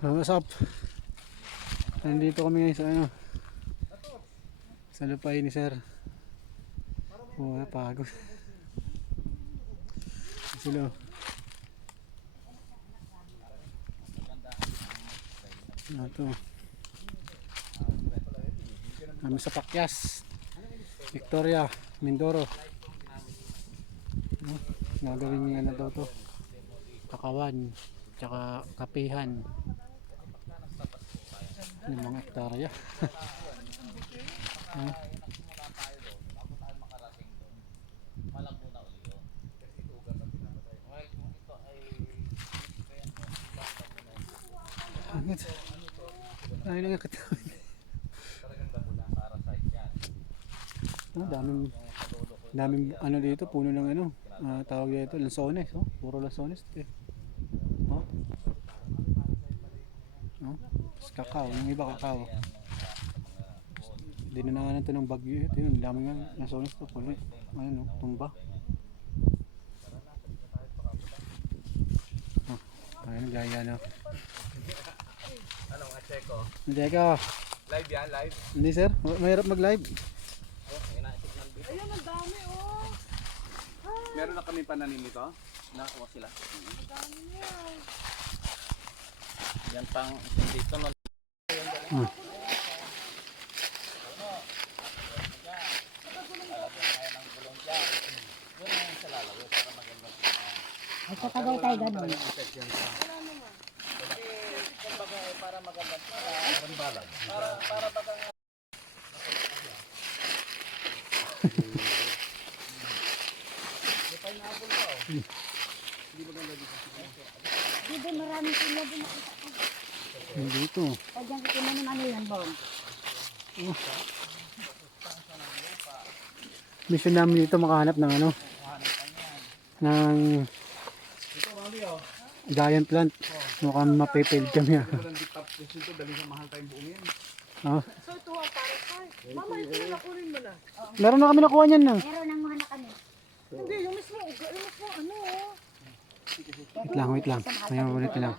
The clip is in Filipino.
What's up? Nandito kami ngayon sa ano, sa lupay ni sir. Oh, napagod. Silo. Ito. Kami sa Pakyas, Victoria, Mindoro. Gagawin ano daw to, kakawan tsaka kapihan ng mga hektarya. Angit. Ay lang katawin. Daming ano dito, puno ng ano, tawag dito lansones, oh. Puro lansones eh. Oh. Oh. Kakao, yung iba kakao. Dinananan to ng bagyo ito, yung dami nga lansones to, puno. Ayun, oh, tumba. Oh. Ayun, gaya na. Ano mga Cheko? Hindi ka. Live yan, live? Hindi sir, mahirap mag-live. Ayun, ang dami oh. Meron na kami pananim nito. Nakakuha sila. Ang dami niya. Yan pang dito nun. Ay, sa tagay tayo ganun. Wala naman. Kumbaga para maganda. Parang balag. Para baga nga. Di ba maraming sila din nakita ko. Dito. Pag yan kita naman ano yan, Bong? Mission namin dito makahanap ng ano, ng giant plant. Mukhang mapipild kami. Walang ditap ito dahil sa mahal tayong buong yan. Oh. So ito ang para kay. Mama, ito na nakunin mo na. Meron na kami nakuha niyan na. Meron nang mga na kami. Hindi, yung mismo ano oh. Wait lang. May mabulit lang.